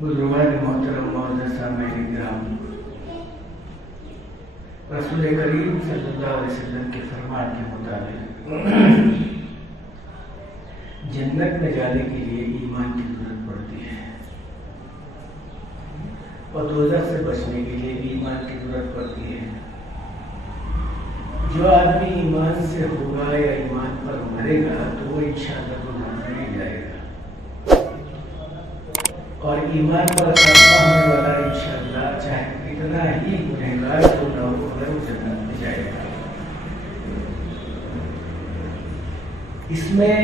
بزرگان محترم معزز سامعین کرام، رسول کریم صلی اللہ علیہ وسلم کے فرمان کے مطابق جنت میں جانے کے لیے ایمان کی ضرورت پڑتی ہے اور دوزخ سے بچنے کے لیے بھی ایمان کی ضرورت پڑتی ہے۔ جو آدمی ایمان سے ہوگا یا ایمان پر مرے گا تو وہ انشاءاللہ دوزخ میں نہیں جائے گا، اور ایمان پر خاتمہ ہونے والا انشاءاللہ چاہے کتنا ہی گنہگار کیوں نہ ہو مگر وہ جنت میں جائے گا۔ اس میں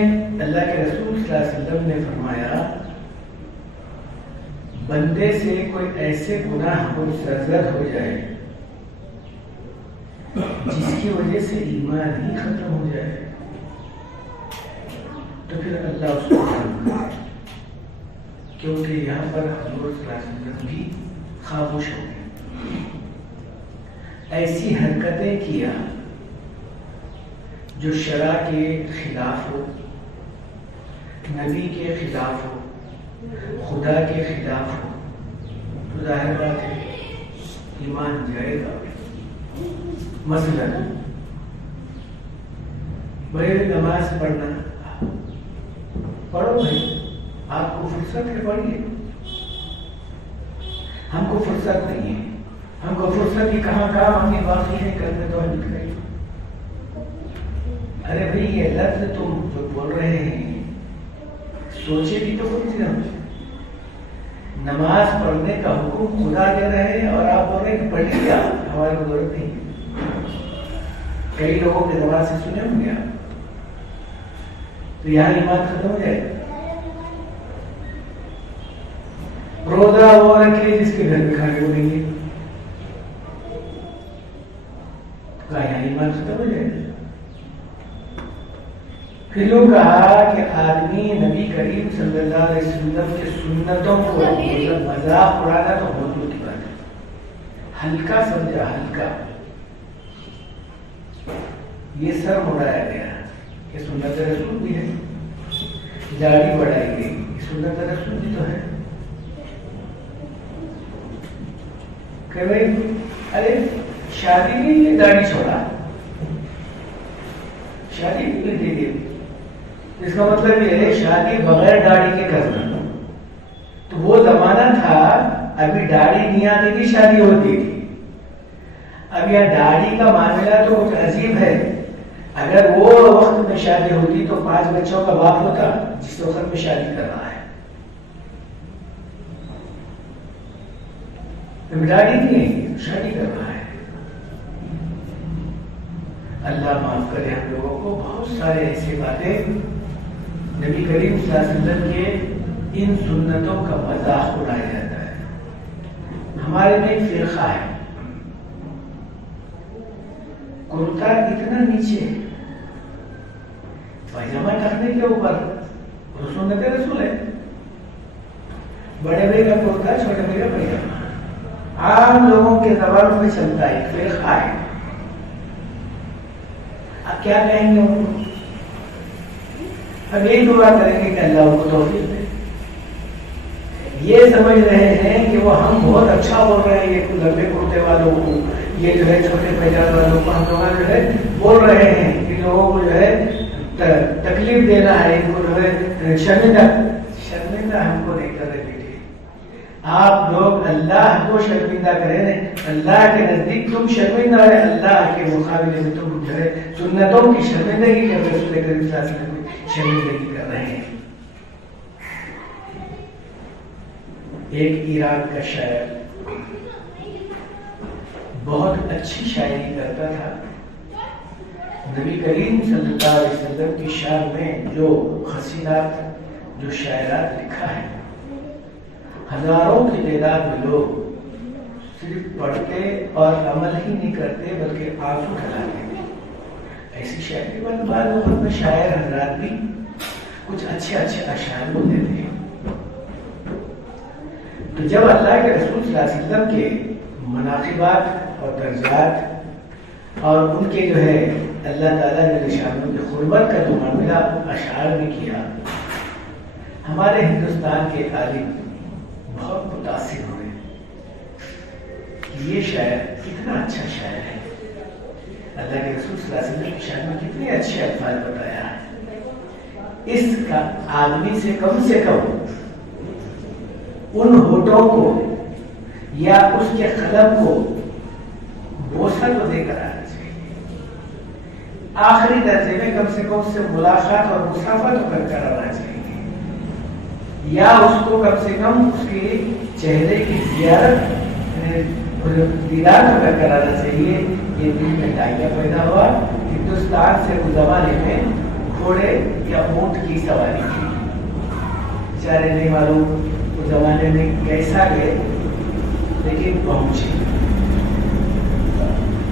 اللہ کے رسول صلی اللہ علیہ وسلم نے فرمایا، بندے سے کوئی ایسے گناہ کو سرزد ہو جائے جس کی وجہ سے ایمان ہی ختم ہو جائے تو پھر اللہ اس کو معاف کرے، کیونکہ یہاں پر حضور صلی اللہ علیہ وسلم بھی خاموش ہو گئے۔ ایسی حرکتیں کیا جو شرع کے خلاف ہو، نبی کے خلاف ہو، خدا کے خلاف ہو، تو ظاہر بات ہے ایمان جائے گا۔ مثلا بھائی نماز پڑھنا، پڑھو بھائی، آپ کو فرصت ہے پڑھیے، ہم کو فرصت نہیں ہے، ہم کو فرصت ہی کہاں کام ہمیں باقی ہے کرنے تو ہم کریں۔ ارے بھائی یہ لفظ تم جو بول رہے ہیں سوچے بھی تو کچھ نہ، نماز پڑھنے کا حکم خدا دے رہے ہیں اور آپ بول رہے ہیں پڑھ لیا، ہماری ضرورت نہیں۔ کئی لوگوں کے زبان سے سنے ہوں گے تو یہاں ایمان ختم ہو جائے گا۔ روزہ وہ رکھے جس کے گھر میں کھانے کو نہیں ہے، کہا یہاں ایمان ختم ہو جائے گا۔ پھر لوگ کہا کہ آدمی نبی کریم صلی اللہ علیہ وسلم کے سنتوں کو مذاق اڑانا تو بہت دور کی بات ہے، ہلکا سمجھا، ہلکا، یہ سر مڑایا گیا کہ سنت رسول بھی ہے، داڑھی بڑھائی گئی، سنت رسول بھی تو ہے۔ کہ بھائی ارے شادی کے لیے داڑھی چھوڑا، شادی کے لیے دے دی، اس کا مطلب یہ ہے شادی بغیر داڑھی کے کرنا۔ تو وہ زمانہ تھا ابھی داڑھی نہیں آتی تھی، شادی ہوتی تھی۔ اب یہ داڑھی کا معاملہ تو کچھ عجیب ہے، اگر وہ وقت میں شادی ہوتی تو 5 بچوں کا باپ ہوتا جس وقت میں شادی کر رہا ہے۔ داڑھی نہیں، شادی کر رہا ہے۔ اللہ معاف کرے ہم لوگوں کو، بہت سارے ایسی باتیں نبی کریم صلی اللہ علیہ وسلم کے ان سنتوں کا مذاق اڑایا جاتا ہے۔ ہمارے میں ایک فرقہ ہے، کرتا اتنا نیچے، پائجامہ ٹکنے کے اوپر، سنت رسول ہے، بڑے بھائی کا کرتا، چھوٹے بھائی کا پائجامہ، عام لوگوں کے زبان میں چلتا ہے، فرقہ ہے۔ اب کیا کہیں گے ان کو؟ اب یہی دعا کریں گے کہ اللہ ان کو توفیق دے۔ یہ سمجھ رہے ہیں کہ وہ ہم بہت اچھا بول رہے ہیں، یہ لمبے کرتے والوں کو، یہ جو ہے چھوٹے پیجامے والوں کو، ہم لوگ جو ہے بول رہے ہیں کہ لوگوں کو جو ہے تکلیف دینا ہے، ان کو جو ہے شرمندہ ہم کو نہیں کر رہے بیٹے۔ آپ لوگ اللہ کو شرمندہ کریں، اللہ کے نزدیک تم شرمندہ ہے، اللہ کے مقابلے میں تم جو ہے سنتوں کی شرمندگی کر رہے، رسول کریم صلی اللہ علیہ وسلم کی شرمندگی کر رہے ہیں۔ ایک ایران کا شاعر بہت اچھی شاعری کرتا تھا، نبی کریم صلی اللہ علیہ وسلم کی شان میں جو قصیدات، جو شاعرات لکھا ہے، ہزاروں کی تعداد میں لوگ صرف پڑھتے اور عمل ہی نہیں کرتے بلکہ آنسو ٹھہراتے ہیں۔ ایسی شاعری والے بعض وقت میں شاعر حضرات بھی کچھ اچھے اشعار بول دیتے ہیں۔ تو جب اللہ کے رسول صلی اللہ علیہ وسلم کے مناقبات اور درجات اور ان کے جو ہے اللہ تعالیٰ نے نشانوں کی قربت کا جو معاملہ اشعار میں کیا، ہمارے ہندوستان کے عالم بہت صلی اللہ علیہ وسلم کی شان میں کتنے اچھے الفاظ بتایا ہے. اس کا آدمی سے کم ان ہونٹوں کو یا اس کے قلم کو بوسہ تو دے کر آنا چاہیے. آخری درجے میں کم سے ملاقات اور مسافہ تو کر آنا چاہیے, یا اس کو کم سے کم اس کے چہرے کی زیارت دیدار تو کر آنا چاہیے. یہ دل میں دائیا پیدا ہوا. ہندوستان سے اس زمانے میں گھوڑے یا اونٹ کی سواری کی, بیچارے نہیں معلوم اس زمانے میں کیسا گئے, لیکن پہنچے.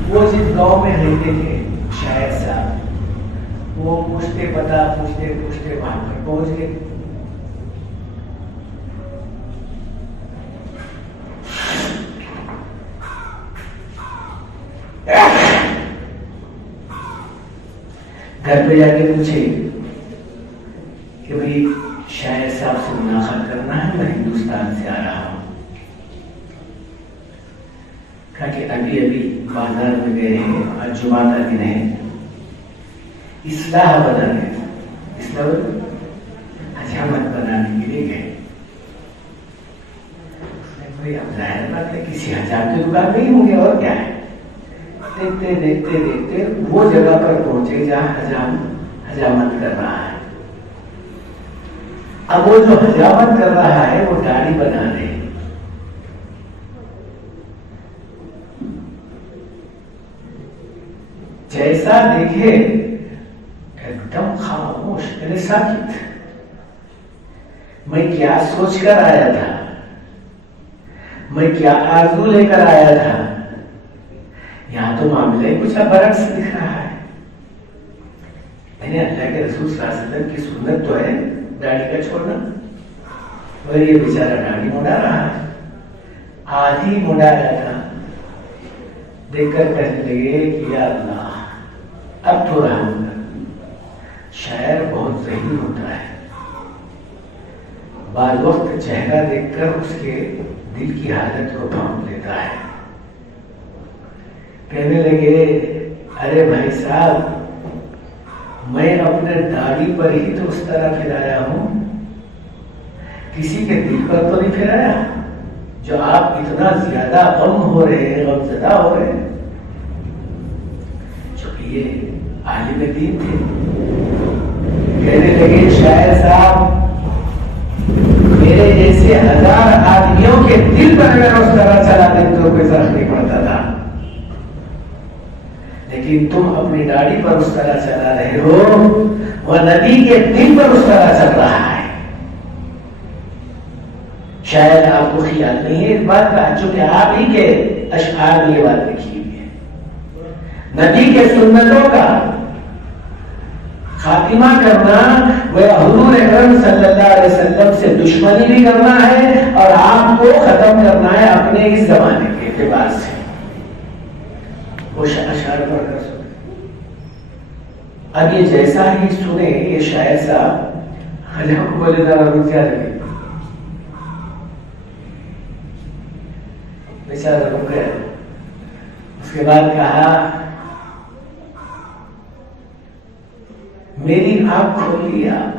وہ جس گاؤں میں رہتے تھے شاید صاحب, وہ پوچھتے وہاں پر پہنچ گئے. گھر پہ جا کے پوچھے کہ بھائی شاعر صاحب سے ملاقات کرنا ہے, میں ہندوستان سے آ رہا ہوں. کہا کہ ابھی بازار میں گئے ہیں, آج جمعہ کا دن ہے, اصلاح بنانے حجامت بنانے کے لیے گئے. بھائی اب ظاہر بات ہے کسی حجام کی دکان نہیں ہوں گے, اور کیا ہے. دیکھتے وہ جگہ پر پہنچے جہاں حجامت کر رہا ہے. اب وہ جو حجامت کر رہا ہے وہ داڑھی بنا رہے ہیں. جیسا دیکھے ایک دم خاموش, یعنی ساکت. میں کیا سوچ کر آیا تھا, میں کیا آرزو لے کر آیا تھا, یہاں تو معاملہ ہی کچھ برعکس دکھ رہا ہے. یعنی اللہ کے رسول صلی اللہ علیہ وسلم کی سنت تو ہے داڑھی کا چھوڑنا, اور یہ بیچارہ داڑھی مڈا رہا ہے, آدھی مڈا رہا تھا. دیکھ کر کہنے لگے کہ یا اللہ اب تو رحم کر. شاعر بہت ذہین ہوتا ہے, بعض وقت چہرہ دیکھ کر اس کے دل کی حالت کو بھانپ لیتا ہے. کہنے لگے ارے بھائی صاحب, میں اپنے داڑھی پر ہی تو اس طرح پھرایا ہوں, کسی کے دل پر تو نہیں پھرایا جو آپ اتنا زیادہ غم ہو رہے ہیں, غم زدہ ہو رہے ہیں. چونکہ یہ عالم دین تھے. کہنے لگے شاعر صاحب میرے جیسے 1000 آدمیوں کے دل پر اگر اس طرح چلا دیں تو کوئی فرق نہیں پڑتا تھا, لیکن تم اپنی داڑھی پر اس طرح چلا رہے ہو, وہ نبی کے دل پر اس طرح چل رہا ہے. شاید آپ کو خیال نہیں ہے اس بات کا, چونکہ آپ ہی کے اشعار میں یہ بات لکھی ہوئی ہے. نبی کے سنتوں کا خاتمہ کرنا وہ حضور اکرم صلی اللہ علیہ وسلم سے دشمنی بھی کرنا ہے, اور آپ کو ختم کرنا ہے اپنے اس زمانے کے اعتبار سے. وہ اشعار پڑھ کر سنے. اب یہ جیسا ہی سنے یہ شاعر صاحب حجام کو بولے ذرا رک جا, لگے بیچارہ رک گیا. اس کے بعد کہا میری آنکھ کھولی آپ,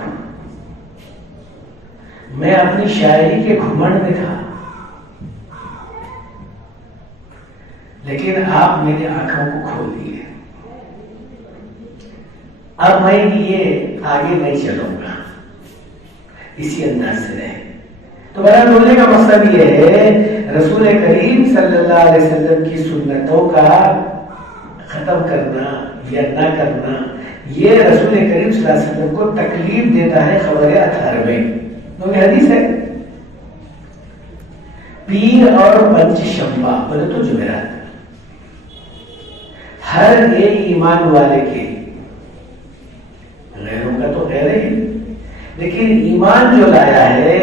میں اپنی شاعری کے گھمنڈ میں تھا, لیکن آپ میری آنکھوں کو کھول دیے. اب میں یہ آگے نہیں چلوں گا, اسی انداز سے رہے. تو میرا بولنے کا مقصد یہ ہے رسول کریم صلی اللہ علیہ وسلم کی سنتوں کا ختم کرنا یا نہ کرنا, یہ رسول کریم صلی اللہ علیہ وسلم کو تکلیف دیتا ہے. خبر 18 میں کیونکہ حدیث ہے پیر اور پنچ شمبا بولے تو جمعرات, ہر ایک ایمان والے کے, غیروں کا تو غیر ہے, لیکن ایمان جو لایا ہے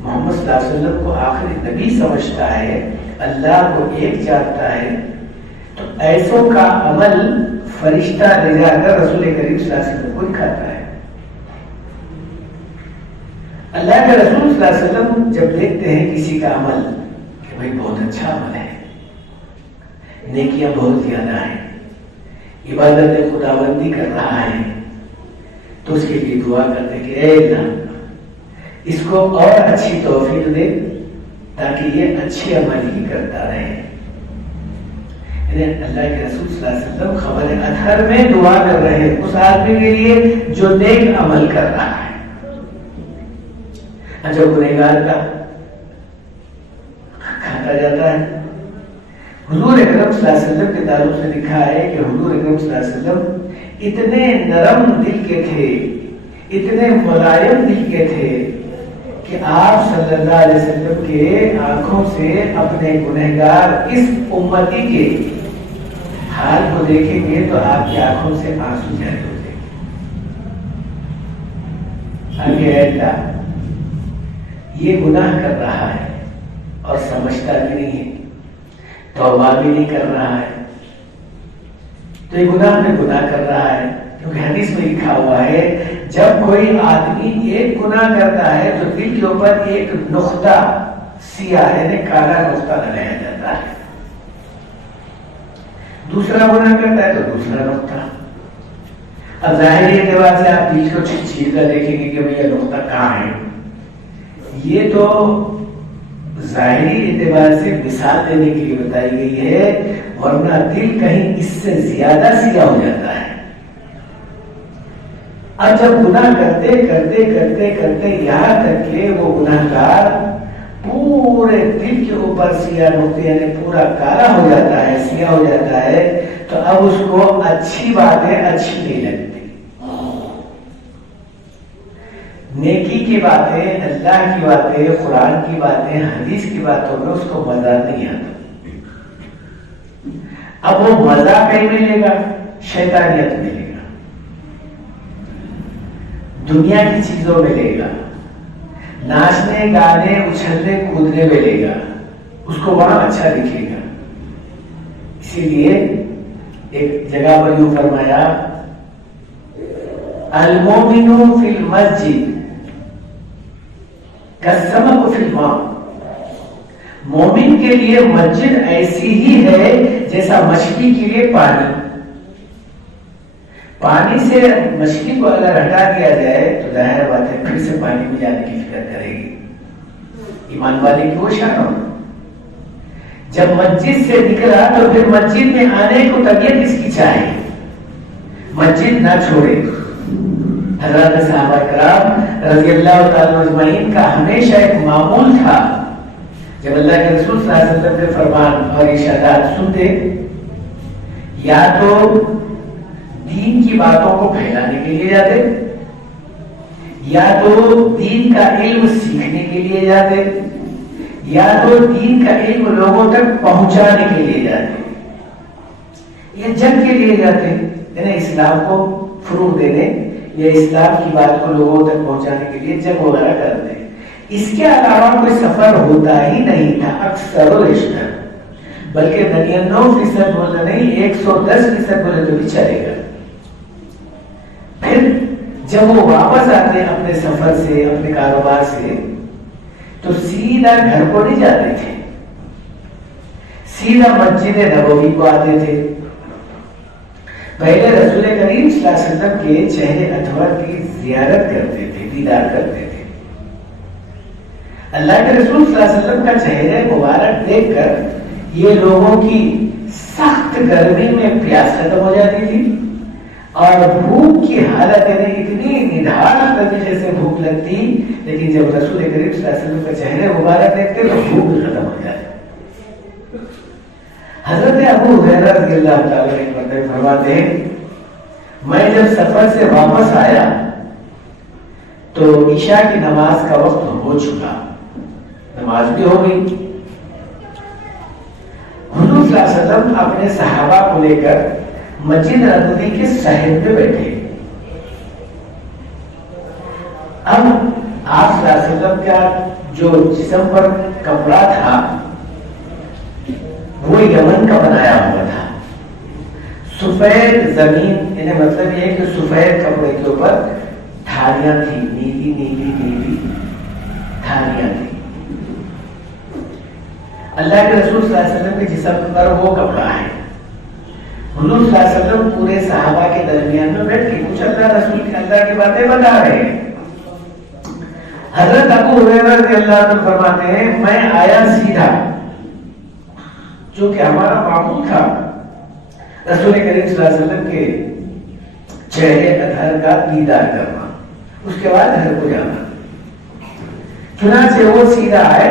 محمد صلی اللہ علیہ وسلم کو آخری نبی سمجھتا ہے, اللہ کو ایک جانتا ہے, تو ایسوں کا عمل فرشتہ لے جا کر رسول کریم صلی اللہ علیہ وسلم کو دکھاتا ہے. اللہ کے رسول صلی اللہ علیہ وسلم جب دیکھتے ہیں کسی کا عمل کہ بھائی بہت اچھا عمل ہے, نیکیاں بہت زیادہ ہیں, عبادت خداوندی کر رہا ہے تو اس کے لیے دعا کرتے کہ اے اللہ اس کو اور اچھی توفیق دے تاکہ یہ اچھے عمل ہی کرتا رہے. اللہ کے رسول صلی اللہ علیہ وسلم خبر اطہر میں دعا کر رہے ہیں اس آدمی کے لیے جو نیک عمل کر رہا ہے. جو گنہگار کا کھاتا جاتا ہے. حضور اکرم صلی اللہ علیہ وسلم کے تعلق سے لکھا ہے کہ حضور اکرم صلی اللہ علیہ وسلم اتنے نرم دل کے تھے, اتنے ملائم دل کے تھے کہ آپ صلی اللہ علیہ وسلم کے آنکھوں سے اپنے گنہگار اس امتی کے حال کو دیکھیں گے تو آپ کی آنکھوں سے آنسو جاری ہوتے ہیں. اللہ یہ گناہ کر رہا ہے اور سمجھتا بھی نہیں ہے, توبہ بھی نہیں کر رہا ہے, تو یہ گناہ میں گناہ کر رہا ہے. کیونکہ حدیث میں لکھا ہوا ہے جب کوئی آدمی ایک گناہ کرتا ہے تو دل کے اوپر ایک نقطہ سیاہ یعنی کالا نقطہ لگایا جاتا ہے. دوسرا گناہ کرتا ہے تو دوسرا نقطہ. اب ظاہری اعتبار سے آپ دل کو چیزیں دیکھیں گے کہ یہ نقطہ کہاں ہے. یہ تو ظاہری اعتبار سے مثال دینے کے لیے بتائی گئی ہے, ورنہ دل کہیں اس سے زیادہ سیاہ ہو جاتا ہے. اب جب گناہ کرتے کرتے کرتے کرتے یہاں تک کہ وہ گناہگار پورے دل کے اوپر سیاہ نقطے یعنی پورا کالا ہو جاتا ہے, سیاہ ہو جاتا ہے, تو اب اس کو اچھی باتیں اچھی نہیں لگتی. نیکی کی باتیں, اللہ کی باتیں, قرآن کی باتیں, حدیث کی باتوں میں اس کو مزہ نہیں آتا. اب وہ مزہ کہیں ملے گا, شیطانیت ملے گا, دنیا کی چیزوں ملے گا, ناچنے گانے اچھلنے کودنے ملے گا, اس کو وہاں اچھا دکھے گا. اسی لیے ایک جگہ پر یوں فرمایا المومن فی المسجد کالسمک فی الماء. مومن کے لیے مسجد ایسی ہی ہے جیسا مچھلی کے لیے پانی. پانی سے مچھلی کو اگر ہٹا دیا جائے تو ظاہر بات ہے پھر سے پانی میں جانے کی فکر کرے گی. ایمان والے کی وہ شان ہو, جب مسجد سے نکلا تو پھر مسجد میں آنے کو طبیعت اس کی چاہے, مسجد نہ چھوڑے. حضرات صحابہ کرام رضی اللہ تعالیٰ اجمعین کا ہمیشہ ایک معمول تھا, جب اللہ کے رسول صلی اللہ علیہ وسلم کے فرمان اور ارشادات سنتے, یا تو دین کی باتوں کو پھیلانے کے لیے جاتے, یا تو دین کا علم سیکھنے کے لیے جاتے, یا تو دین کا علم لوگوں تک پہنچانے کے لیے جاتے, یا جنگ کے لیے جاتے, یعنی اسلام کو فروغ دینے یا اسلام کی بات کو لوگوں تک پہنچانے کے لیے جنگ وغیرہ کرتے. اس کے علاوہ کوئی سفر ہوتا ہی نہیں تھا اکثر و بیشتر, بلکہ 99% بولے نہیں 110% بولے تو بھی چلے گا. پھر جب وہ واپس آتے اپنے سفر سے, اپنے کاروبار سے, تو سیدھا گھر کو نہیں جاتے تھے, سیدھا مسجد نبوی کو آتے تھے. پہلے رسول کریم صلی اللہ علیہ وسلم کے چہرے انور کی زیارت کرتے تھے, دیدار کرتے تھے. اللہ کے رسول صلی اللہ علیہ وسلم کا چہرے مبارک دیکھ کر یہ لوگوں کی سخت گرمی میں پیاس ختم ہو جاتی تھی, اور بھوک کی حالت یعنی اتنی ندھان طریقے سے بھوک لگتی, لیکن جب رسول کریم صلی اللہ علیہ وسلم کا چہرے مبارک دیکھتے تو بھوک ختم ہو جاتی. حضرت ابو ہریرہ رضی اللہ تعالیٰ عنہ فرماتے ہیں میں جب سفر سے واپس آیا تو عشاء کی نماز کا وقت ہو چکا, نماز بھی ہو گئی. حضور صلی اللہ علیہ وسلم اپنے صحابہ کو لے کر مسجد نبوی کے صحن پہ بیٹھے. اب آپ صلی اللہ علیہ وسلم کا جو جسم پر کپڑا تھا وہ یمن کا بنایا ہوا تھا. سفید زمین یعنی مطلب یہ ہے کہ سفید کپڑے کے اوپر دھاریاں تھی, نیلی نیلی نیلی دھاریاں تھی. اللہ کے رسول صلی اللہ علیہ وسلم کے جسم پر وہ کپڑا ہے. حضور صلی اللہ علیہ وسلم پورے صحابہ کے درمیان میں بیٹھ کے کچھ اللہ رسول کی اللہ کی باتیں بتا رہے ہیں. حضرت ابو ہریرہ رضی اللہ عنہ فرماتے ہیں میں آیا سیدھا، جو کہ ہمارا معمول تھا رسول کریم صلی اللہ علیہ وسلم کے چہرے اطہر کا دیدار کرنا، اس کے بعد گھر کو جانا. چنانچہ وہ سیدھا آئے،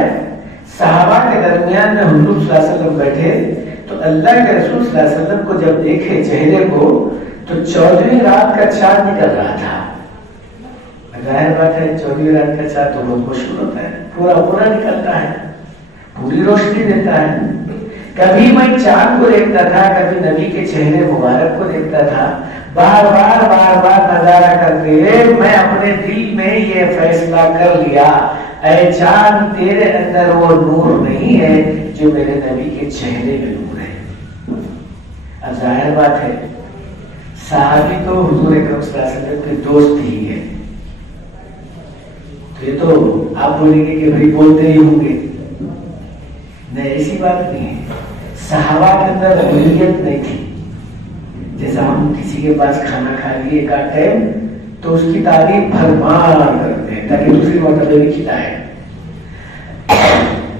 صحابہ کے درمیان میں حضور صلی اللہ علیہ وسلم بیٹھے تو اللہ کے رسول صلی اللہ علیہ وسلم کو جب دیکھے چہرے کو تو 14ویں رات کا چاند نکل رہا تھا. ظاہر بات ہے 14ویں رات کا چاند تو بہت مشہور ہوتا ہے، پورا پورا نکلتا ہے، پوری روشنی دیتا ہے. کبھی میں چاند کو دیکھتا تھا، کبھی نبی کے چہرے مبارک کو دیکھتا تھا. بار بار نظارہ کرتے ہوئے میں اپنے دل میں یہ فیصلہ کر لیا، اے چاند تیرے اندر وہ نور نہیں ہے جو میرے نبی کے چہرے میں نور ہے. اب ظاہر بات ہے صحابی تو حضور اکرم صلی اللہ علیہ وسلم کے دوست ہی ہے، تو یہ تو آپ بولیں گے کہ بھائی بولتے ہی ہوں گے. نہیں، ایسی بات نہیں ہے. صحابہ کے اندر غلیظیت نہیں تھی. جیسا ہم کسی کے پاس کھانا کھا لیے ایک آدھ ٹائم تو اس کی تعریف بھرمار کرتے ہیں تاکہ دوسری مرتبہ بھی کھلائے.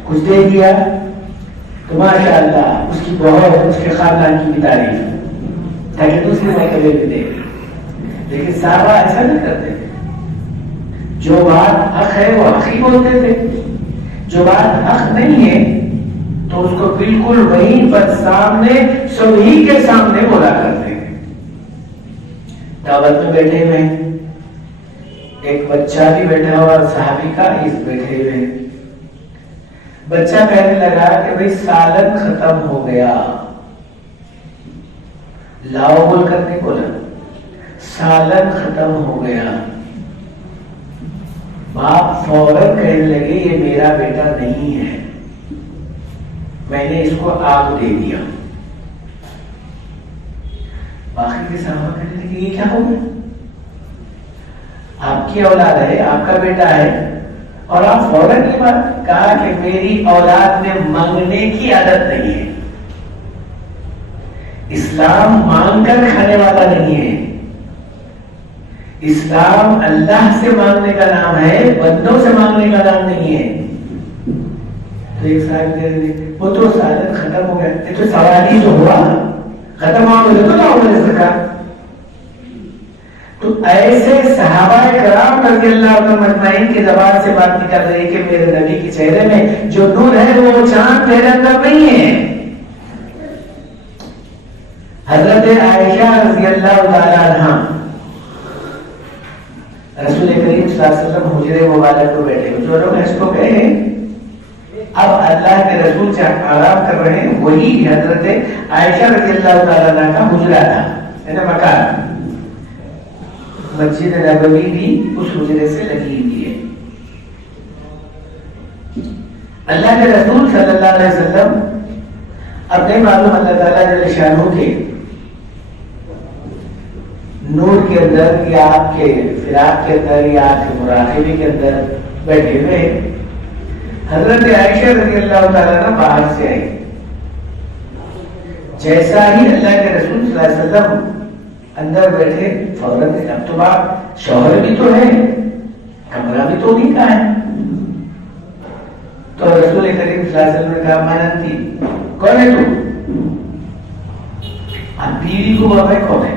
کچھ دے دیا تو ماشاء اللہ اس کی بہت، اس کے خاندان کی بھی تعریف تاکہ دوسری مرتبہ بھی دے. لیکن صحابہ ایسا نہیں کرتے تھے. جو بات حق ہے وہ حق ہی بولتے تھے، جو بات حق نہیں ہے تو اس کو بالکل وہیں پر سامنے سبھی کے سامنے بولا کرتے ہیں. دعوت میں بیٹھے ہوئے ایک بچہ بھی بیٹھا ہوا صحابی کا اس بیٹھے ہوئے. بچہ کہنے لگا کہ بھئی سالن ختم ہو گیا. لاؤ بول کر نہیں بولا، سالن ختم ہو گیا. باپ فوراً کہنے لگے یہ میرا بیٹا نہیں ہے، میں نے اس کو آگ دے دیا. باقی کے صحابہ کہنے لگے یہ کیا ہو گیا؟ آپ کی اولاد ہے، آپ کا بیٹا ہے، اور آپ فوراً یہ بات کہا کہ میری اولاد میں مانگنے کی عادت نہیں ہے. اسلام مانگ کر کھانے والا نہیں ہے. اسلام اللہ سے مانگنے کا نام ہے، بندوں سے مانگنے کا نام نہیں ہے. تو ایک صاحب کہہ رہے وہ تو سالن ختم ہو گیا. یہ تو سوال ہی جو ہوا ختم ہو گیا تو نہ ہو سکا. تو ایسے صحابہ کرام رضی اللہ عنہ مجمعین کی زبان سے بات نہیں کر رہی کہ میرے نبی کے چہرے میں جو نور ہے وہ چاند میرے اندر نہیں ہے. حضرت عائشہ رضی اللہ تعالی عنہ رسول کریم صلی اللہ علیہ وسلم حجرے مبارک کو بیٹھے، جو لوگ اس کو گئے اب اللہ کے رسول سے آرام کر رہے ہیں، وہی حضرت عائشہ رضی اللہ تعالیٰ عنہ کا حجرہ تھا، یعنی مکان. مسجد نبوی بھی اس حجرے سے لگی ہوئی ہے. اللہ کے رسول صلی اللہ علیہ وسلم اپنے معلوم اللہ تعالیٰ جل شانہ کے نور کے اندر یا آپ کے فراق کے اندر یا آپ کے مراقبے کے اندر بیٹھے ہوئے. حضرت عائشہ رضی اللہ تعالیٰ عنہ باہر سے آئی. جیسا ہی اللہ کے رسول صلی اللہ علیہ وسلم اندر بیٹھے فوراً اب تو بات شوہر بھی تو ہے، کمرہ بھی تو نہیں کا ہے. تو رسول کریم صلی اللہ علیہ وسلم نے کہا مانتی کون ہے تو؟ اب بیوی کو بابا کون ہے؟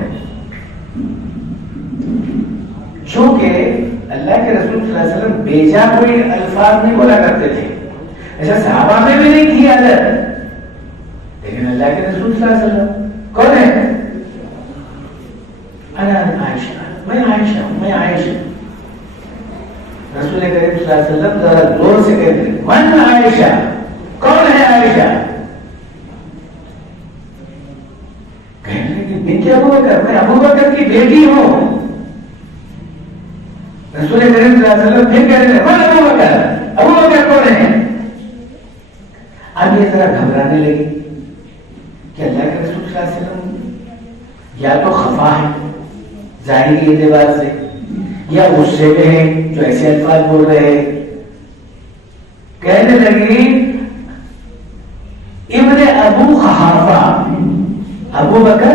چونکہ اللہ کے رسول صلی اللہ علیہ وسلم بیجا کوئی الفاظ نہیں بولا کرتے تھے، ایسا صحابہ میں بھی نہیں تھی عادت. لیکن اللہ کے رسول صلی اللہ علیہ وسلم کون ہے؟ عائشہ، میں عائشہ ہوں، میں عائشہ. رسول کریم صلی اللہ علیہ وسلم ذرا زور سے کہتے ہیں من عائشہ، کون ہے عائشہ؟ کہنے لگی بنت ابو بکر، میں ابو بکر کی بیٹی ہوں. رسول کریم صلی اللہ علیہ وسلم پھر کہتے ہیں من ابو بکر، ابو بکر کون ہے؟ اب یہ ذرا گھبرانے لگی کہ اللہ کے رسول صلی اللہ علیہ وسلم یا تو خفا ہے ظاہری اعتبار سے، یا غصے میں ہیں جو ایسے الفاظ بول رہے ہیں. کہنے لگی ابن ابو قحافہ، ابو بکر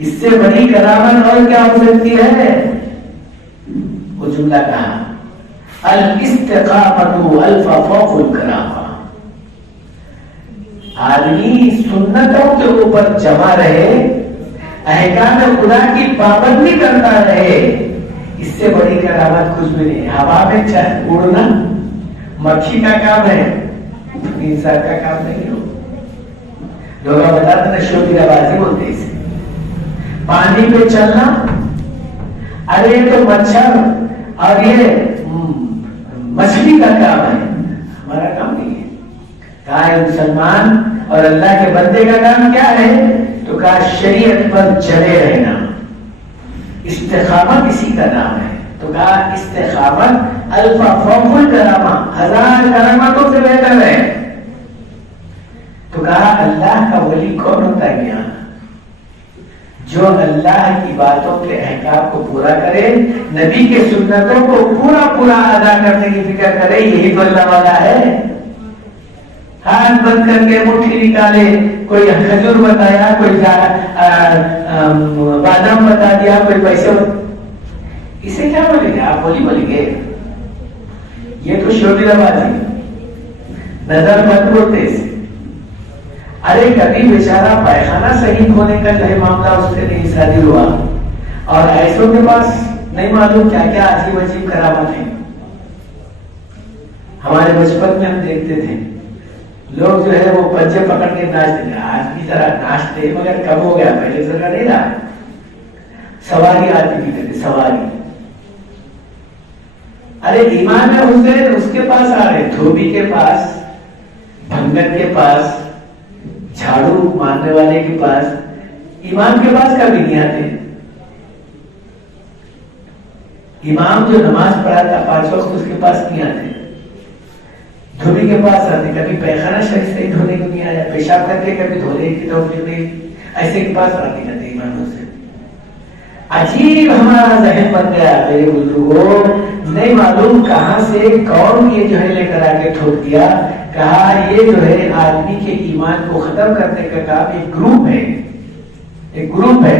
اس سے بڑی کرامت اور کیا ہو سکتی ہے؟ وہ جملہ کہا الاستقامت الف فوق الکرامہ. آدمی سنتوں کے اوپر جمع رہے، احکام خدا کی پابندی کرتا رہے، اس سے بڑی کرامت کچھ بھی نہیں. ہوا میں اڑنا مکھی کا کام ہے، انسان کا کام نہیں ہو. لوگ بتاتے ہیں شوتیرا بازی بولتے اسے. پانی پہ چلنا، ارے یہ تو مچھر اور یہ مچھلی کا کام ہے، ہمارا کام نہیں ہے. کہا ہے مسلمان اور اللہ کے بندے کا کام کیا ہے؟ تو کہا شریعت پر چلے رہنا. استقامت اسی کا نام ہے. تو کہا استقامت الفا فوق الکرامہ، 1000 کرامتوں سے بہتر ہے. تو کہا اللہ کا ولی کون ہوتا ہے یہاں؟ جو اللہ کی باتوں کے احکام کو پورا کرے، نبی کے سنتوں کو پورا پورا ادا کرنے کی فکر کرے، یہی تو اللہ والا ہے. ہاتھ بند کر کے مٹھی نکالے، کوئی کھجور بتایا، کوئی بادام بتا دیا، کوئی پیسے اسے کیا بولیں گے؟ آپ بولیں گے یہ تو شوتیرا بازی، نظر بند بولتے اسے. ارے کبھی بیچارہ پائخانہ صحیح ہونے کا جو ہے معاملہ اس سے نہیں شادی ہوا، اور ایسوں کے پاس نہیں معلوم کیا کیا عجیب عجیب کرامت ہیں. ہمارے بچپن میں ہم دیکھتے تھے لوگ جو ہے وہ پنجے پکڑ کے ناچتے تھے. آج بھی ذرا ناچتے مگر کم ہو گیا، پہلے ذرا نہیں رہا. سواری آتی بھی کہتے سواری. ارے ایمان میں حسین اس کے پاس آ رہے، دھوبی کے پاس، بھنگن کے پاس، جھاڑو مارنے والے کے پاس، امام کے پاس کبھی نہیں آتے. امام جو نماز پڑھاتا 5 وقت اس کے پاس نہیں آتے. دھوبی کے پاس آتے، کبھی پیخانہ شریف سے دھونے کو نہیں آیا، پیشاب کر کے کبھی دھونے کی توفیق نہیں، ایسے کے پاس آتے جاتے ایمانوں سے. عجیب ہمارا ذہن بن گیا میرے بزرگوں، نہیں معلوم کہاں سے کون یہ جو ہے لے کر آ کے ٹھوک دیا. کہا یہ جو ہے آدمی کے ایمان کو ختم کرنے کا کام ایک گروپ ہے، ایک گروپ ہے.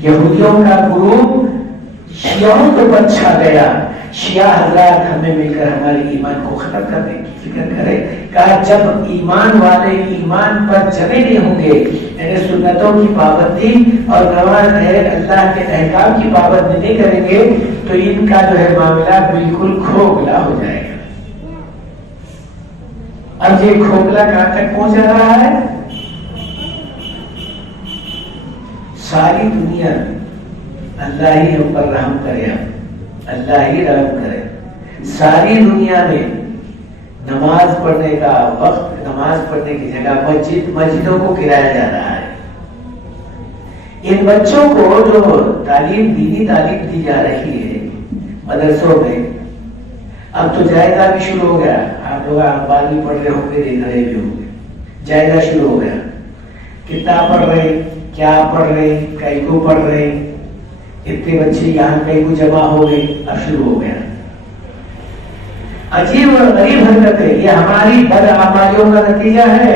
یہودیوں کا گروپ شیعوں کے اوپر چھا گیا. شیعہ حضرات ہمیں مل کر ہمارے ایمان کو ختم کرنے کی فکر کرے. کہا جب ایمان والے ایمان پر جمے نہیں ہوں گے، یعنی سنتوں کی پابندی اور نماز ہے اللہ کے احکام کی پابندی نہیں کریں گے، تو ان کا جو ہے معاملہ بالکل کھوکھلا ہو جائے گا. اب یہ کھوکھلا کہاں تک پہنچ رہا ہے؟ ساری دنیا اللہ ہی ہم پر رحم کرے، اللہ ہی رحم کرے. ساری دنیا میں نماز پڑھنے کا وقت، نماز پڑھنے کی جگہ مسجدوں کو گرایا جا رہا ہے. ان بچوں کو جو تعلیم، دینی تعلیم دی جا رہی ہے مدرسوں میں، اب تو جائزہ بھی شروع ہو گیا. آپ لوگ اخبار بھی پڑھ رہے ہوں گے، دیکھ رہے بھی ہوں گے. جائزہ شروع ہو گیا، کتنا پڑھ رہے، کیا پڑھ رہے، کئی کو پڑھ رہے، اتنے بچے یہاں کئی کو جمع ہو گئے. اب شروع ہو گیا. عجیب اور غریب حرکت ہے، یہ ہماری بدعمالیوں کا نتیجہ ہے.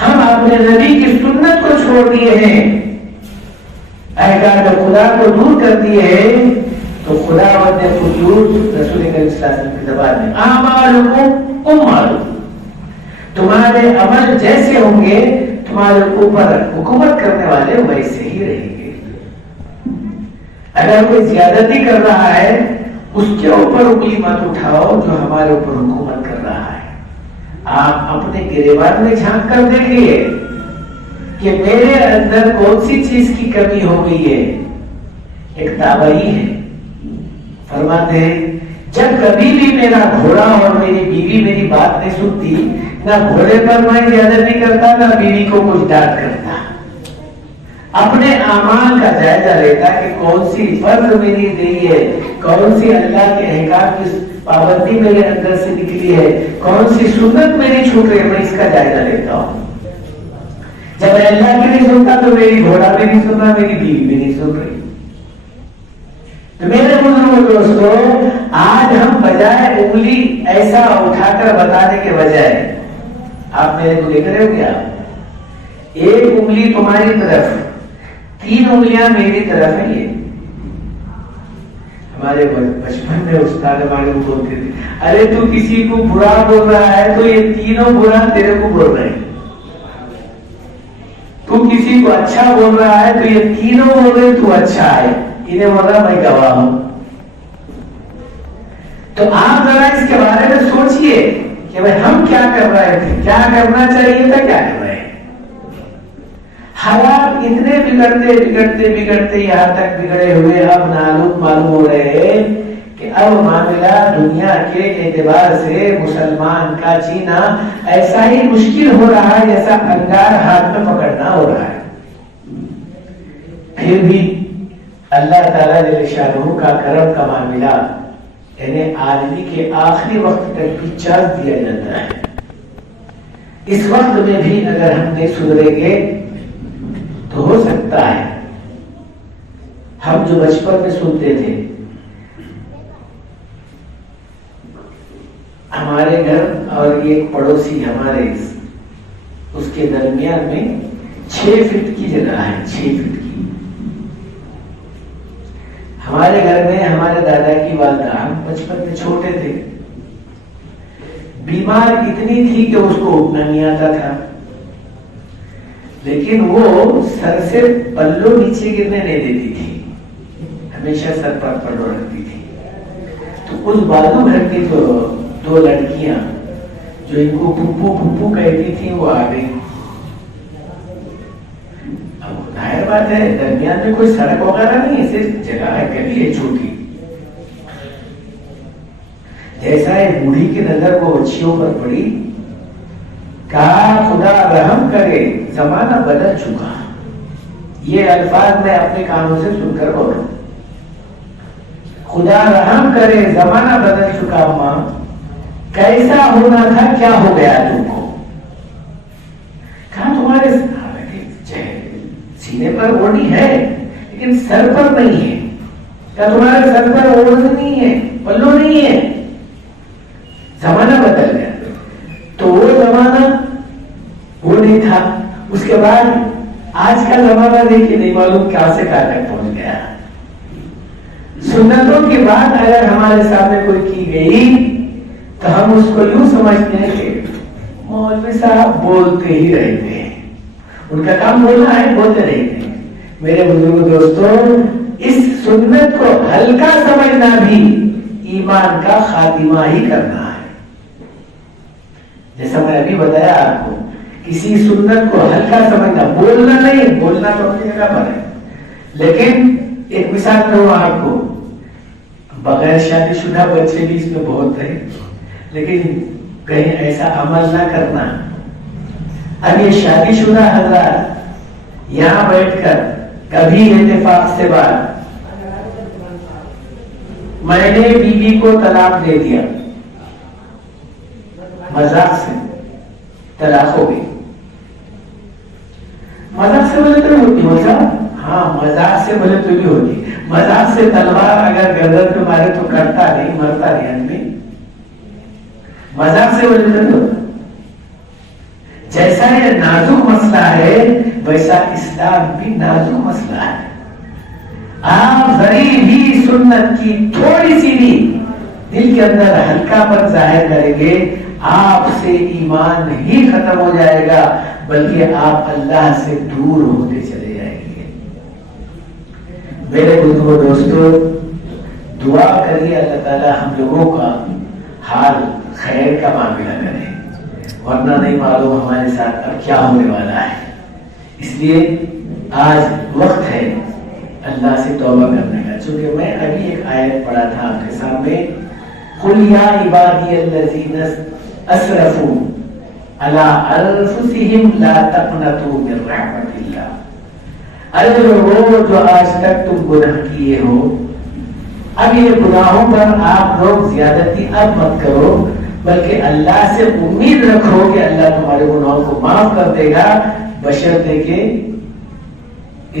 ہم اپنے نبی کی سنت کو چھوڑ دیے ہیں، احکام خدا کو دور کر دیے ہیں. تو خدا نے حضور رسول کریم صلی اللہ علیہ وسلم کی زبان میں اعمالکم اموالکم، تمہارے عمل جیسے ہوں گے تمہارے اوپر حکومت کرنے والے ویسے ہی رہیں گے. اگر کوئی زیادتی کر رہا ہے اس کے اوپر انگلی مت اٹھاؤ جو ہمارے اوپر حکومت کر رہا ہے. آپ اپنے گریبان میں جھانک کر دیکھیے کہ میرے اندر کون سی چیز کی کمی ہو گئی ہے. ایک تابعی ہے، فرماتے ہیں جب کبھی بھی میرا گھوڑا اور میری بیوی میری بات نہیں سنتی، نہ گھوڑے پر میں زیادہ نہیں کرتا، نہ بیوی کو کچھ ڈانٹ کرتا. اپنے اعمال کا جائزہ لیتا کہ کون سی فرض میری دی ہے، کون سی اللہ کے احکام کی پابندی میرے اندر سے نکلی ہے، کون سی سنت میری چھوٹ رہی ہے، میں اس کا جائزہ لیتا ہوں. جب میں اللہ کی نہیں سنتا تو میری گھوڑا بھی نہیں سن رہا، میری بیوی بھی نہیں سن رہی. تو میرے بزرگوں دوستو، آج ہم بجائے انگلی ایسا اٹھا کر بتانے کے بجائے، آپ میرے کو دیکھ رہے ہو کیا، ایک انگلی تمہاری طرف 3 انگلیاں میری طرف ہیں. یہ ہمارے بچپن میں استاد ہمارے کو بولتے تھے ارے تو کسی کو برا بول رہا ہے تو یہ تینوں برا تیرے کو بول رہے ہیں. تو کسی کو اچھا بول رہا ہے تو یہ تینوں بول رہے تو اچھا ہے. انہیں بول رہا میں گواہ ہوں. تو آپ ذرا اس کے بارے میں سوچئے کہ بھائی ہم کیا کر رہے تھے, کیا کرنا چاہیے تھا, کیا کر رہے ہیں. حالات اتنے بگڑتے یہاں تک بگڑے ہوئے اب معلوم ہو رہے ہیں کہ اب معاملہ دنیا کے اعتبار سے مسلمان کا جینا ایسا ہی مشکل ہو رہا ہے جیسا انگار ہاتھ میں پکڑنا ہو رہا ہے. پھر بھی اللہ تعالیٰ جل شانہ کا کرم کا معاملہ یعنی آدمی کے آخری وقت تک بھی چانس دیا جاتا ہے. اس وقت میں بھی اگر ہم نہیں سدھریں گے تو ہو سکتا ہے ہم جو بچپن میں سنتے تھے, ہمارے گھر اور ایک پڑوسی ہمارے اس کے درمیان میں 6 فٹ کی جگہ ہے, 6 فٹ کی. ہمارے گھر میں ہمارے دادا کی والدہ, ہم بچپن میں چھوٹے تھے, بیمار اتنی تھی کہ اس کو اٹھنا نہیں آتا تھا, لیکن وہ سر سے پلو نیچے گرنے نہیں دیتی تھی, ہمیشہ سر پر پلو رکھتی تھی. تو اس بازو گھر کی جو 2 لڑکیاں جو ان کو پھپھو کہتی تھی وہ آ گئی. اب ظاہر بات ہے درمیان میں کوئی سڑک وغیرہ نہیں ہے, صرف جگہ ہے, گلی ہے چھوٹی. جیسا ہے بوڑھی کی نظر وہ بچیوں پر پڑی, کہا خدا رحم کرے زمانہ بدل چکا. یہ الفاظ میں اپنے کانوں سے سن کر بول رہا ہوں. خدا رحم کرے زمانہ بدل چکا ماں, کیسا ہونا تھا کیا ہو گیا تم کو. کہا تمہارے سینے پر اوڑھنی ہے لیکن سر پر نہیں ہے. کیا تمہارے سر پر اوڑھنی نہیں ہے, پلو نہیں ہے, زمانہ بدل گیا. تو وہ زمانہ وہ نہیں تھا. اس کے بعد آج کا زمانہ دیکھیے نہیں معلوم کیا سے کہاں تک پہنچ گیا. سنتوں کی بات اگر ہمارے سامنے کوئی کی گئی تو ہم اس کو یوں سمجھتے ہیں کہ مولوی صاحب بولتے ہی رہتے ہیں, ان کا کام بولنا ہے, بولتے رہتے ہیں. میرے بزرگ دوستوں, اس سنت کو ہلکا سمجھنا بھی ایمان کا خاتمہ ہی کرنا ہے. جیسا میں ابھی بتایا آپ کو, کسی سنت کو ہلکا سمجھنا, بولنا نہیں, بولنا تو اپنی جگہ پر ہے, لیکن ایک مثال دوں آپ کو. بغیر شادی شدہ بچے بھی اس میں بہت ہیں, لیکن کہیں ایسا عمل نہ کرنا. اب یہ شادی شدہ حضرات یہاں بیٹھ کر کبھی اتفاق سے بات, میں نے بیوی کو طلاق دے دیا, مذاق سے طلاق ہو گئی. مذاق سے بولے تو ہوتی مذاق, ہاں مذاق سے بولے تو بھی ہوتی. مذاق سے تلوار اگر گردن پہ مارے تو کٹتا نہیں, مرتا نہیں آدمی. مذاق سے بولے تو جیسا یہ نازک مسئلہ ہے ویسا اسلام بھی نازک مسئلہ ہے. آپ ذری بھی سنت کی تھوڑی سی بھی دل کے اندر ہلکا پر ظاہر کریں گے, آپ سے ایمان ہی ختم ہو جائے گا, بلکہ آپ اللہ سے دور ہوتے چلے جائیں گے. میرے بزرگوں دوستوں, دعا کریے اللہ تعالی ہم لوگوں کا حال خیر کا معاملہ کرے, ورنہ نہیں معلوم ہمارے ساتھ اب کیا ہونے والا ہے. اس لیے آج وقت ہے اللہ سے توبہ کرنے کا. چونکہ میں ابھی ایک آیت پڑھا تھا آپ کے سامنے, قُلْ يَا عِبَادِيَ الَّذِينَ أَسْرَفُوا عَلَىٰ أَنفُسِهِمْ لَا تَقْنَطُوا مِن رَحْمَتِ اللَّهِ. ارے لوگوں جو آج تک تم گناہ کیے ہو, اب یہ گناہوں پر آپ لوگ زیادتی اب مت کرو, بلکہ اللہ سے امید رکھو کہ اللہ تمہارے گناہوں کو معاف کر دے گا, بشرطے کہ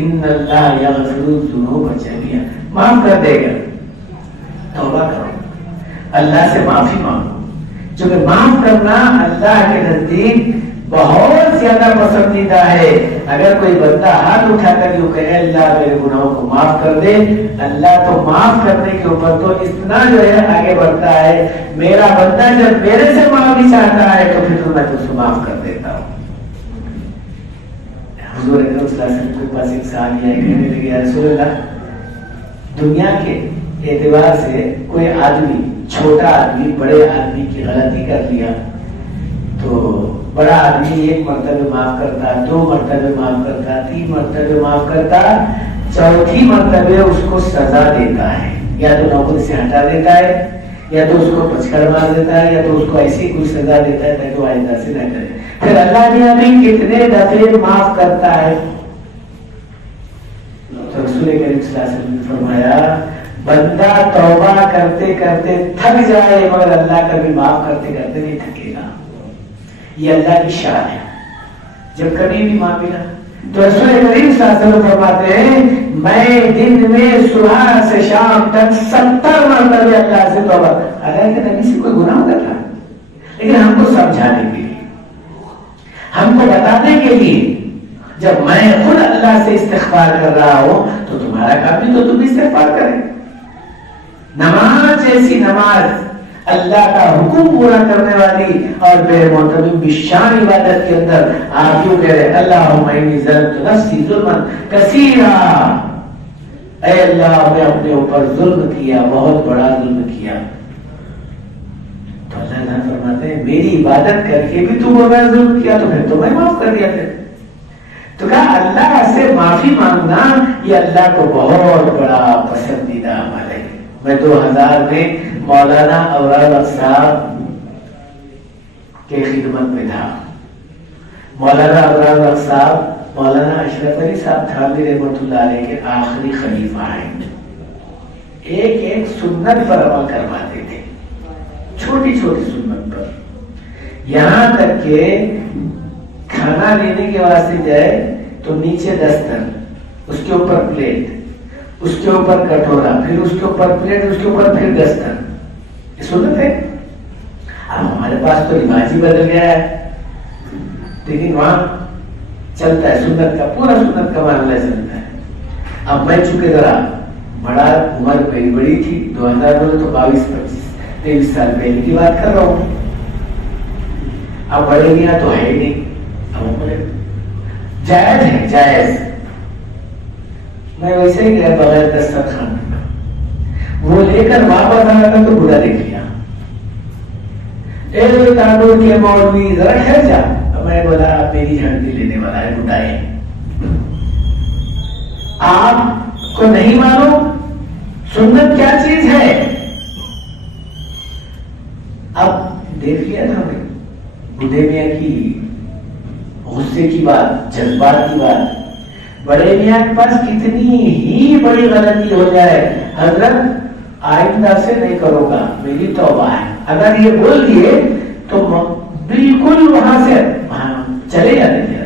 ان اللہ یغفر الذنوب جميعا, معاف کر دے گا. توبہ کرو, اللہ سے معافی مانگو. جو کہ معاف کرنا اللہ کے نزدیک بہت زیادہ پسندیدہ ہے. اگر کوئی بندہ ہاتھ اٹھا کر یوں کہے اللہ میرے گناہوں کو معاف کر دے, اللہ تو معاف کرنے کے اوپر تو اتنا جو ہے آگے بڑھتا ہے, میرا بندہ جب میرے سے معافی چاہتا ہے تو پھر میں تو اس کو معاف کر دیتا ہوں. حضور اکرم صلی اللہ علیہ وسلم کے پاس ایک صحابی آئے, کہنے لگے یا رسول اللہ, دنیا کے اعتبار سے کوئی آدمی, چھوٹا آدمی بڑے آدمی کی غلطی کر لیا تو بڑا آدمی ایک مرتبہ معاف کرتا, 2 مرتبہ معاف کرتا, 3 مرتبہ معاف کرتا, چوتھی مرتبہ اس کو سزا دیتا ہے, یا تو نوکری سے ہٹا دیتا ہے, یا تو اس کو پچکڑ مار دیتا ہے, یا تو اس کو ایسی کوئی سزا دیتا ہے تاکہ وہ آئندہ سے نہ کرے. پھر اللہ نے ہمیں کتنے دفعے معاف کرتا ہے. تو رسول کریم صلی اللہ علیہ وسلم نے فرمایا بندہ توبہ کرتے کرتے تھک جائے مگر اللہ کا بھی معاف کرتے کرتے نہیں تھکے گا. یہ اللہ کی شان ہے. جب کبھی بھی معافی نہ, تو رسول کریم صلی اللہ علیہ وسلم فرماتے ہیں میں دن میں صبح سے شام تک 70 مرتبہ اللہ سے توبہ. حالانکہ نبی سے کوئی گناہ ہوتا تھا, لیکن ہم کو سمجھانے کے لیے, ہم کو بتانے کے لیے, جب میں خود اللہ سے استغفار کر رہا ہوں تو تمہارا کام بھی تو تم استغفار کریں. نماز جیسی نماز, اللہ کا حکم پورا کرنے والی اور بے معتبر بشان عبادت کے اندر آپ یوں کہہ رہے اللہم انی ظلمت نفسی ظلما کثیرا, اے اللہ میں اپنے اوپر ظلم کیا, بہت بڑا ظلم کیا. تو اللہ تعالیٰ فرماتے ہیں میری عبادت کر کے بھی تو بڑا ظلم کیا تو پھر تو میں معاف کر دیا. پھر تو کہا اللہ سے معافی مانگنا یہ اللہ کو بہت بڑا پسندیدہ عمل ہے. میں 2000 میں مولانا اورال صاحب کے خدمت میں تھا. مولانا اورال صاحب مولانا اشرف علی صاحب تھانوی رحمۃ اللہ علیہ کے آخری خلیفہ ہیں. ایک سنت پر عمل کرواتے تھے, چھوٹی چھوٹی سنت پر, یہاں تک کہ کھانا لینے کے واسطے جائے تو نیچے دستر, اس کے اوپر پلیٹ, اس کے اوپر کٹورا, پھر اس کے اوپر پلیٹ, اس کے اوپر پھر دستر. یہ سنت ہے. اب ہمارے پاس تو رواج ہی بدل گیا ہے, لیکن وہاں چلتا ہے سنت کا, پورا سنت کا معاملہ چلتا ہے. اب میں چونکہ ذرا بڑا عمر میری بڑی تھی, 2000 بولے تو 22-23 سال پہلے کی بات کر رہا ہوں. اب بڑے گیا تو ہے نہیں, اب بولے جائز ہے, جائز. میں ویسے ہی گیا بغیر دسترخوان, وہ لے کر واپس آ کر تو بوڑھا دیکھ لیا, اے تانور کے مولوی ذرا ٹھہر جا. میں بولا میری جھنڈی لینے والا ہے بوڑھا ہے, آپ کو نہیں معلوم سنت کیا چیز ہے. اب دیکھ لیا تھا میں بوڑھے میاں کی غصے کی بات, جذبات کی بات. بڑے میاں کے پاس کتنی ہی بڑی غلطی ہو جائے, حضرت آئندہ سے نہیں کرو گا, میری توبہ ہے. اگر یہ بول دیے تو بالکل وہاں سے چلے جاتے تھے,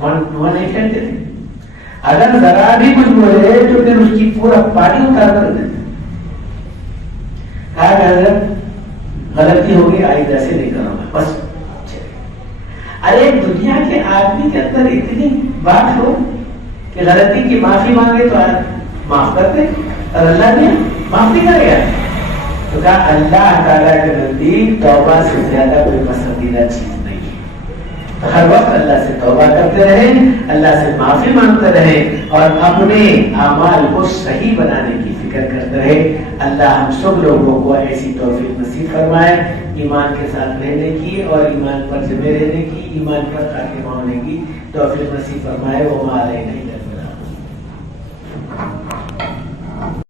وہاں نہیں کہتے تھے. اگر ذرا بھی کچھ بولے تو پھر اس کی پورا پانی اتار کر دیتے. کہا کہ حضرت غلطی ہوگی, آئندہ سے نہیں کرو گا, بس. ارے دنیا کے آدمی کے اندر اتنی بات ہو کہ غلطی کی معافی مانگے تو معاف کر دے, اور اللہ نے معاف نہیں کرے گا. تو کہا اللہ تعالیٰ کے نزدیک توبہ سے زیادہ کوئی پسندیدہ چیز نہیں ہے. تو ہر وقت اللہ سے توبہ کرتے رہیں, اللہ سے معافی مانگتے رہیں, اور اپنے اعمال کو صحیح بنانے کی فکر کرتے رہیں. اللہ ہم سب لوگوں کو ایسی توفیق نصیب فرمائے, ایمان کے ساتھ رہنے کی اور ایمان پر جمے رہنے کی, ایمان پر خاتمہ ہونے کی توفیق نصیب فرمائے. وہ ہمارے نہیں